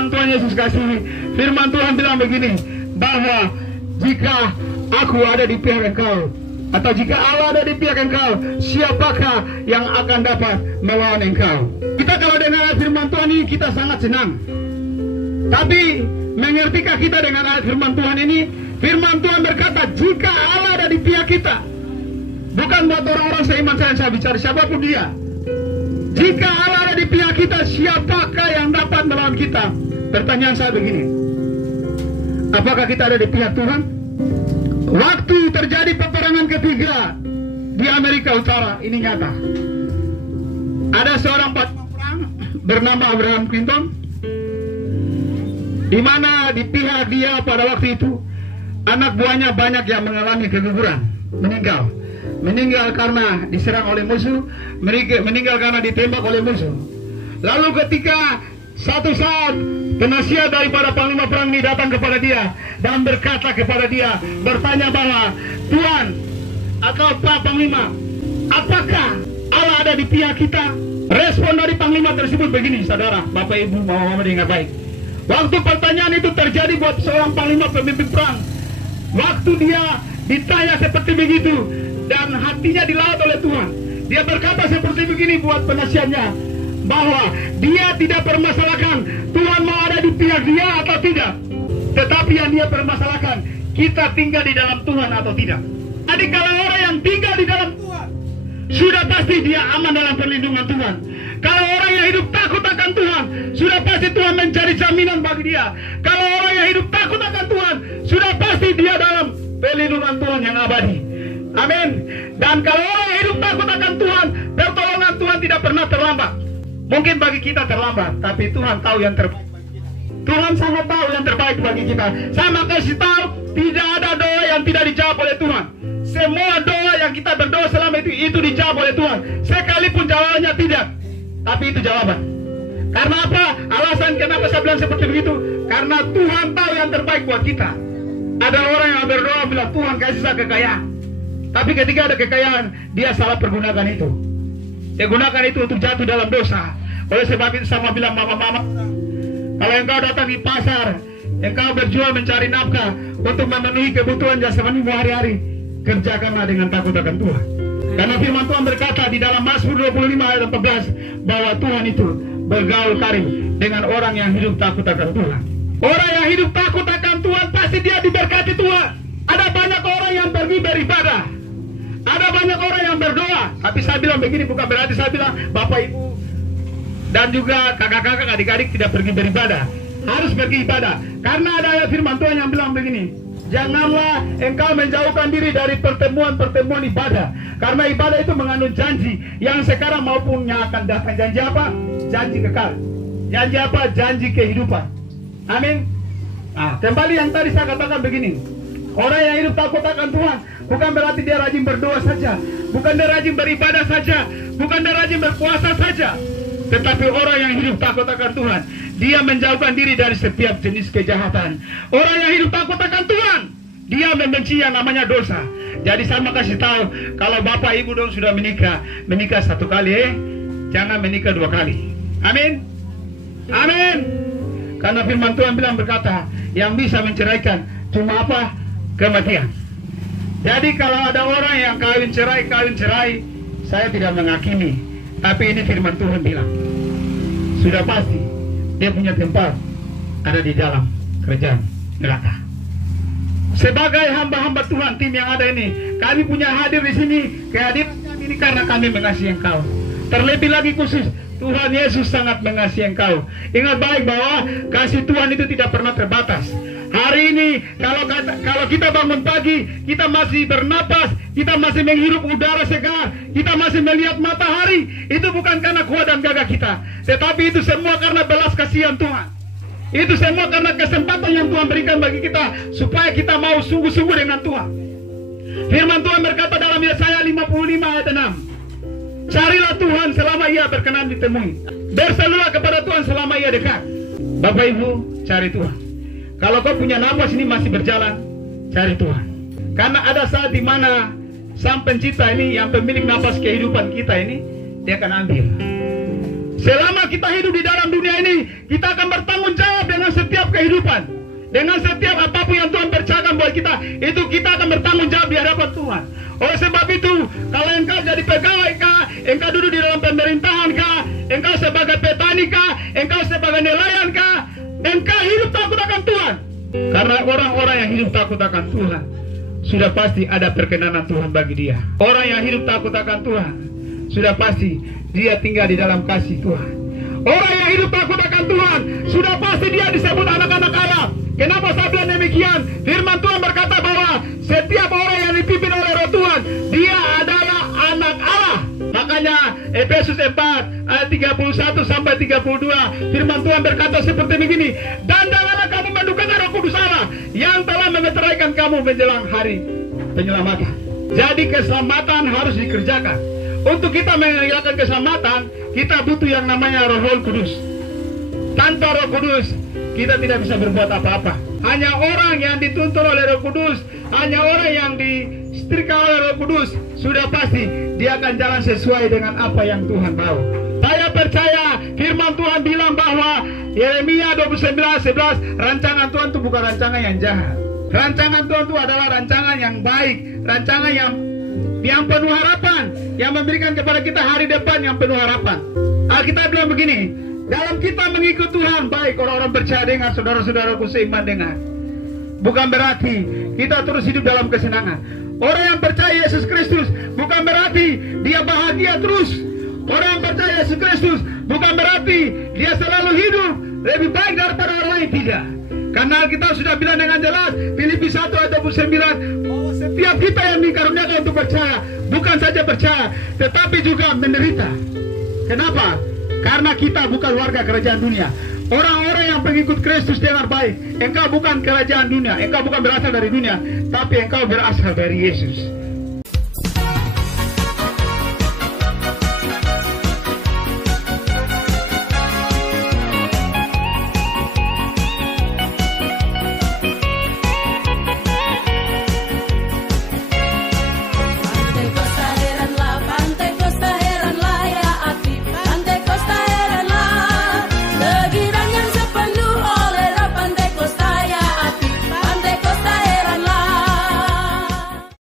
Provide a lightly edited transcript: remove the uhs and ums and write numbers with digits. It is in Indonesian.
yang Tuhan Yesus kasih. Firman Tuhan bilang begini, bahwa jika aku ada di pihak engkau, atau jika Allah ada di pihak engkau, siapakah yang akan dapat melawan engkau? Kita kalau dengar firman Tuhan ini kita sangat senang. Tapi mengertikah kita dengan ayat firman Tuhan ini? Firman Tuhan berkata, jika Allah ada di pihak kita, bukan buat orang-orang seiman saya bicara, siapapun dia. Jika Allah ada di pihak kita, siapakah yang dapat melawan kita? Pertanyaan saya begini, apakah kita ada di pihak Tuhan? Waktu terjadi peperangan ketiga di Amerika Utara, ini nyata. Ada seorang perang bernama Abraham Clinton, di mana di pihak dia pada waktu itu anak buahnya banyak yang mengalami keguguran, meninggal karena diserang oleh musuh, meninggal karena ditembak oleh musuh. Lalu ketika satu saat penasihat daripada panglima perang ini datang kepada dia dan berkata kepada dia, bertanya bahwa, Tuan atau Pak Panglima, apakah Allah ada di pihak kita? Respon dari panglima tersebut begini, saudara, Bapak Ibu mau mendengar baik. Waktu pertanyaan itu terjadi buat seorang panglima pemimpin perang, waktu dia ditanya seperti begitu dan hatinya dilaut oleh Tuhan, dia berkata seperti begini buat penasihatnya, bahwa dia tidak permasalahkan Tuhan mau ada di pihak dia atau tidak, tetapi yang dia permasalahkan, kita tinggal di dalam Tuhan atau tidak. Jadi kalau orang yang tinggal di dalam Tuhan, sudah pasti dia aman dalam perlindungan Tuhan. Kalau orang yang hidup takut akan Tuhan, sudah pasti Tuhan mencari jaminan bagi dia. Kalau orang yang hidup takut akan Tuhan, sudah pasti dia dalam perlindungan Tuhan yang abadi. Amin. Dan kalau orang yang hidup takut akan Tuhan, pertolongan Tuhan tidak pernah terlambat. Mungkin bagi kita terlambat, tapi Tuhan tahu yang terbaik bagi kita. Tuhan sangat tahu yang terbaik bagi kita. Saya mau kasih tahu, tidak ada doa yang tidak dijawab oleh Tuhan. Semua doa yang kita berdoa selama itu dijawab oleh Tuhan. Sekalipun jawabannya tidak, tapi itu jawaban. Karena apa? Alasan kenapa saya bilang seperti begitu? Karena Tuhan tahu yang terbaik buat kita. Ada orang yang berdoa bilang, Tuhan kasih saya kekayaan. Tapi ketika ada kekayaan, dia salah pergunakan itu. Dia gunakan itu untuk jatuh dalam dosa. Oleh sebab itu sama bilang, mama-mama, kalau engkau datang di pasar, engkau berjual mencari nafkah untuk memenuhi kebutuhan jasmanimu hari-hari, kerjakanlah dengan takut akan Tuhan. Karena firman Tuhan berkata di dalam Mazmur 25 ayat 14 bahwa Tuhan itu bergaul karib dengan orang yang hidup takut akan Tuhan. Orang yang hidup takut akan Tuhan pasti dia diberkati Tuhan. Ada banyak orang yang pergi beribadah, ada banyak orang yang berdoa. Tapi saya bilang begini, bukan berarti saya bilang Bapak Ibu dan juga kakak-kakak, adik-adik tidak pergi beribadah. Harus pergi ibadah. Karena ada ayat firman Tuhan yang bilang begini, janganlah engkau menjauhkan diri dari pertemuan-pertemuan ibadah. Karena ibadah itu mengandung janji yang sekarang maupun yang akan datang. Janji apa? Janji kekal. Janji apa? Janji kehidupan. Amin. Nah, kembali yang tadi saya katakan begini, orang yang hidup takut akan Tuhan bukan berarti dia rajin berdoa saja, bukan dia rajin beribadah saja, bukan dia rajin berpuasa saja, tetapi orang yang hidup takut akan Tuhan, dia menjauhkan diri dari setiap jenis kejahatan. Orang yang hidup takut akan Tuhan, dia membenci yang namanya dosa. Jadi saya mau kasih tahu, kalau Bapak Ibu dong sudah menikah satu kali, jangan menikah dua kali. Amin. Amin. Karena firman Tuhan bilang berkata, yang bisa menceraikan cuma apa? Kematian. Jadi kalau ada orang yang kawin cerai, saya tidak menghakimi. Tapi ini firman Tuhan bilang, sudah pasti dia punya tempat ada di dalam kerajaan neraka. Sebagai hamba-hamba Tuhan, tim yang ada ini, kami punya hadir di sini. Kehadiran kami ini karena kami mengasihi Engkau. Terlebih lagi khusus, Tuhan Yesus sangat mengasihi engkau. Ingat baik bahwa kasih Tuhan itu tidak pernah terbatas. Hari ini kalau kita bangun pagi, kita masih bernapas, kita masih menghirup udara segar, kita masih melihat matahari, itu bukan karena kuat dan gagah kita, tetapi itu semua karena belas kasihan Tuhan. Itu semua karena kesempatan yang Tuhan berikan bagi kita, supaya kita mau sungguh-sungguh dengan Tuhan. Firman Tuhan berkata dalam Yesaya 55 ayat 6, carilah Tuhan selama ia berkenan ditemui, berserulah kepada Tuhan selama ia dekat. Bapak Ibu, cari Tuhan. Kalau kau punya napas ini masih berjalan, cari Tuhan. Karena ada saat di mana Sang Pencipta ini, yang pemilik napas kehidupan kita ini, dia akan ambil. Selama kita hidup di dalam dunia ini, kita akan bertanggung jawab dengan setiap kehidupan, dengan setiap apapun yang Tuhan percayakan buat kita, itu kita akan bertanggung jawab di hadapan Tuhan. Oleh sebab itu, kalau engkau jadi pegawai kah, engkau duduk di dalam pemerintahan kah, engkau sebagai petani kah, engkau sebagai nelayan kah, engkau hidup takut akan Tuhan. Karena orang-orang yang hidup takut akan Tuhan, sudah pasti ada perkenanan Tuhan bagi dia. Orang yang hidup takut akan Tuhan, sudah pasti dia tinggal di dalam kasih Tuhan. Orang yang hidup takut akan Tuhan, sudah pasti dia disebut anak-anak Allah. Kenapa saya bilang demikian? Firman Tuhan berkata bahwa setiap orang yang dipimpin oleh Roh Tuhan, dia adalah anak Allah. Makanya Efesus 4 ayat 31 sampai 32, firman Tuhan berkata seperti begini, dan janganlah kamu mendukakan Roh Kudus Allah yang telah memeteraikan kamu menjelang hari penyelamatan. Jadi keselamatan harus dikerjakan. Untuk kita mengerjakan keselamatan, kita butuh yang namanya Roh Kudus. Tanpa Roh Kudus, kita tidak bisa berbuat apa-apa. Hanya orang yang dituntun oleh Roh Kudus, hanya orang yang disetrika oleh Roh Kudus, sudah pasti dia akan jalan sesuai dengan apa yang Tuhan mau. Saya percaya firman Tuhan bilang bahwa Yeremia 29:11, rancangan Tuhan itu bukan rancangan yang jahat. Rancangan Tuhan itu adalah rancangan yang baik, rancangan yang penuh harapan, yang memberikan kepada kita hari depan yang penuh harapan. Alkitab bilang begini, dalam kita mengikut Tuhan, baik orang-orang percaya dengan saudara-saudaraku seiman dengan, bukan berarti kita terus hidup dalam kesenangan. Orang yang percaya Yesus Kristus bukan berarti dia bahagia terus. Orang yang percaya Yesus Kristus bukan berarti dia selalu hidup lebih baik daripada orang lain, tidak. Karena kita sudah bilang dengan jelas, Filipi 1 ayat 29, bahwa setiap kita yang dikaruniakan untuk percaya, bukan saja percaya, tetapi juga menderita. Kenapa? Karena kita bukan warga kerajaan dunia. Orang-orang yang pengikut Kristus dengar baik, engkau bukan kerajaan dunia, engkau bukan berasal dari dunia, tapi engkau berasal dari Yesus.